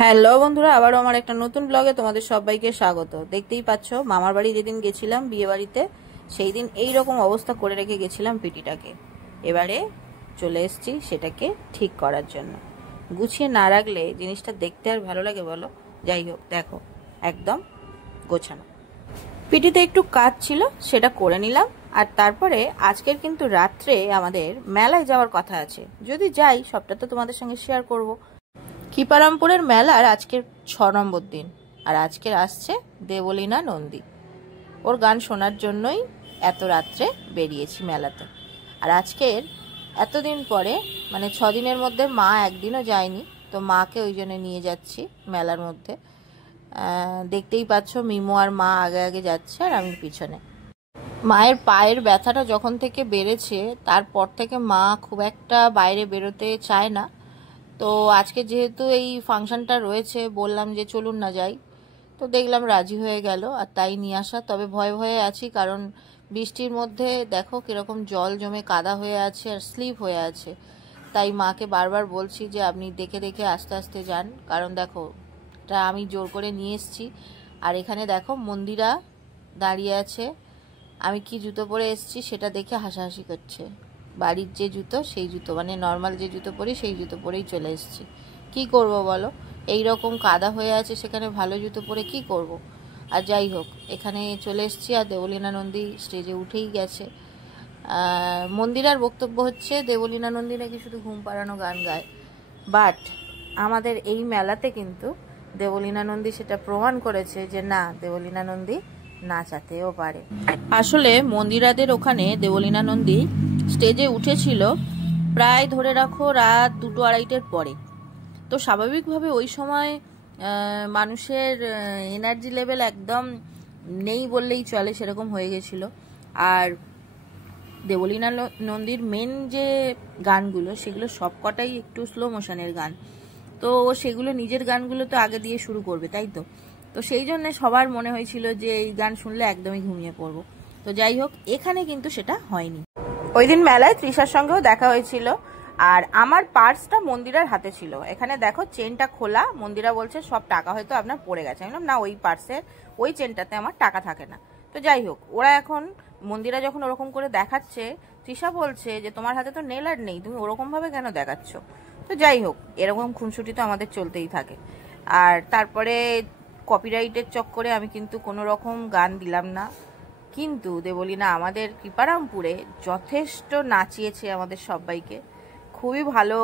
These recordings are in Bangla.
হ্যালো বন্ধুরা, আবারও আমার একটা নতুন ব্লগে তোমাদের সবাইকে স্বাগত। দেখতেই পাচ্ছ, মামার বাড়ি যেদিন গেছিলাম বিয়ে বাড়িতে, সেই দিন এইরকম অবস্থা করে রেখে গেছিলাম পিটিটাকে। এবারে চলে এসেছি সেটাকে ঠিক করার জন্য। গুছিয়ে না রাখলে জিনিসটা দেখতে আর ভালো লাগে বলো? যাই হোক, দেখো একদম গোছানো। পিটিতে একটু কাজ ছিল, সেটা করে নিলাম। আর তারপরে আজকের কিন্তু রাত্রে আমাদের মেলায় যাওয়ার কথা আছে। যদি যাই সবটা তো তোমাদের সঙ্গে শেয়ার করব। কিপারামপুরের মেলার আজকের 6 নম্বর দিন, আর আজকের আসছে দেবলীনা নন্দী। ওর গান শোনার জন্যই এত রাত্রে বেরিয়েছি মেলাতে। আর আজকের এতদিন পরে, মানে 6 দিনের মধ্যে মা একদিনও যায়নি, তো মাকে ওই জন্য নিয়ে যাচ্ছি মেলার মধ্যে। দেখতেই পাচ্ছ, মিমো আর মা আগে আগে যাচ্ছে আর আমি পিছনে। মায়ের পায়ের ব্যথাটা যখন থেকে বেড়েছে তারপর থেকে মা খুব একটা বাইরে বেরোতে চায় না। তো আজকে যেহেতু এই ফাংশনটা রয়েছে, বললাম যে চলুন না যাই, তো দেখলাম রাজি হয়ে গেল, আর তাই নিয়ে আসা। তবে ভয়ে ভয়ে আছি, কারণ বৃষ্টির মধ্যে দেখো কিরকম জল জমে কাদা হয়ে আছে আর স্লিপ হয়ে আছে। তাই মাকে বারবার বলছি যে আপনি দেখে দেখে আস্তে আস্তে যান, কারণ দেখো এটা আমি জোর করে নিয়ে এসেছি। আর এখানে দেখো মন্দিরা দাঁড়িয়ে আছে, আমি কি জুতো পরে এসেছি সেটা দেখে হাসাহাসি করছে। বাড়ির যে জুতো, সেই জুতো, মানে নর্মাল যে জুতো পরি সেই জুতো পরেই চলে এসেছি। কি করব বলো, এই রকম কাদা হয়ে আছে, সেখানে ভালো জুতো পরে কি করব। আর যাই হোক, এখানে চলে এসেছি। আর দেবলীনা নন্দী স্টেজে উঠেই গেছে। মন্দিরার বক্তব্য হচ্ছে দেবলীনা নন্দী নাকি শুধু ঘুম পাড়ানো গান গায়, বাট আমাদের এই মেলাতে কিন্তু দেবলীনা নন্দী সেটা প্রমাণ করেছে যে না, দেবলীনা নন্দী নাচাতেও পারে। আসলে মন্দিরাদের ওখানে দেবলীনা নন্দী স্টেজে উঠেছিল প্রায় ধরে রাখো রাত 2-2:30-টের পরে। তো স্বাভাবিকভাবে ওই সময় মানুষের এনার্জি লেভেল একদম নেই বললেই চলে, সেরকম হয়ে গেছিল। আর দেবলীনা নন্দীর মেন যে গানগুলো, সেগুলো সবকটাই একটু স্লো মোশনের গান। তো সেগুলো নিজের গানগুলো তো আগে দিয়ে শুরু করবে, তাই তো। তো সেই জন্য সবার মনে হয়েছিল যে এই গান শুনলে একদমই ঘুমিয়ে পড়বো। তো যাই হোক, এখানে কিন্তু সেটা হয়নি। ওই দিন মেলায় তৃষার সঙ্গেও দেখা হয়েছিল, আর আমার পার্সটা মন্দিরার হাতে ছিল। এখানে দেখো চেনটা খোলা, মন্দিরা বলছে সব টাকা হয়তো আপনার পড়ে গেছে। আমি বললাম না, ওই পার্সের ওই চেনটাতে আমার টাকা থাকে না। তো যাই হোক, ওরা এখন মন্দিরা যখন ওরকম করে দেখাচ্ছে, তৃষা বলছে যে তোমার হাতে তো নেল আর্ট নেই, তুমি ওরকম ভাবে কেন দেখাচ্ছ। তো যাই হোক, এরকম খুনসুটি তো আমাদের চলতেই থাকে। আর তারপরে কপিরাইটের চক্করে আমি কিন্তু কোনো রকম গান দিলাম না। কিন্তু দেবলীনা আমাদের কৃপারামপুরে যথেষ্ট নাচিয়েছে আমাদের সবাইকে, খুবই ভালো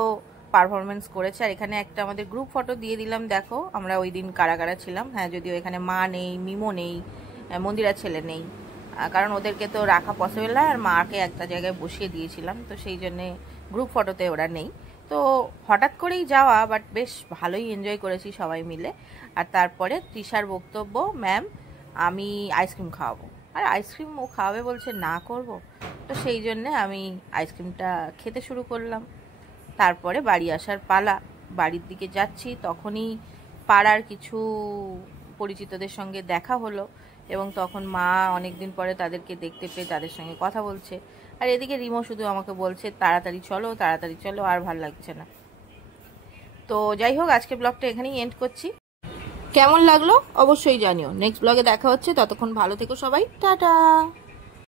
পারফরমেন্স করেছে। আর এখানে একটা আমাদের গ্রুপ ফটো দিয়ে দিলাম, দেখো আমরা ওই দিন কারা কারা ছিলাম। হ্যাঁ, যদিও এখানে মা নেই, মিমো নেই, মন্দিরা ছেলে নেই, কারণ ওদেরকে তো রাখা পসিবল না, আর মাকে একটা জায়গায় বসিয়ে দিয়েছিলাম, তো সেই জন্যে গ্রুপ ফটোতে ওরা নেই। তো হঠাৎ করেই যাওয়া, বাট বেশ ভালোই এনজয় করেছি সবাই মিলে। আর তারপরে তৃষার বক্তব্য, ম্যাম আমি আইসক্রিম খাওয়াবো। আর আইসক্রিম ও খাওয়াবে বলছে, না করব। তো সেই জন্যে আমি আইসক্রিমটা খেতে শুরু করলাম। তারপরে বাড়ি আসার পালা। বাড়ির দিকে যাচ্ছি, তখনই পাড়ার কিছু পরিচিতদের সঙ্গে দেখা হলো, এবং তখন মা অনেকদিন পরে তাদেরকে দেখতে পেয়ে তাদের সঙ্গে কথা বলছে। আর এদিকে রিমো শুধু আমাকে বলছে তাড়াতাড়ি চলো তাড়াতাড়ি চলো, আর ভাল লাগছে না। তো যাই হোক, আজকে ব্লগটা এখানেই এন্ড করছি। কেমন লাগলো অবশ্যই জানিও। নেক্সট ব্লগে দেখা হচ্ছে, ততক্ষণ ভালো থেকো সবাই, টাটা।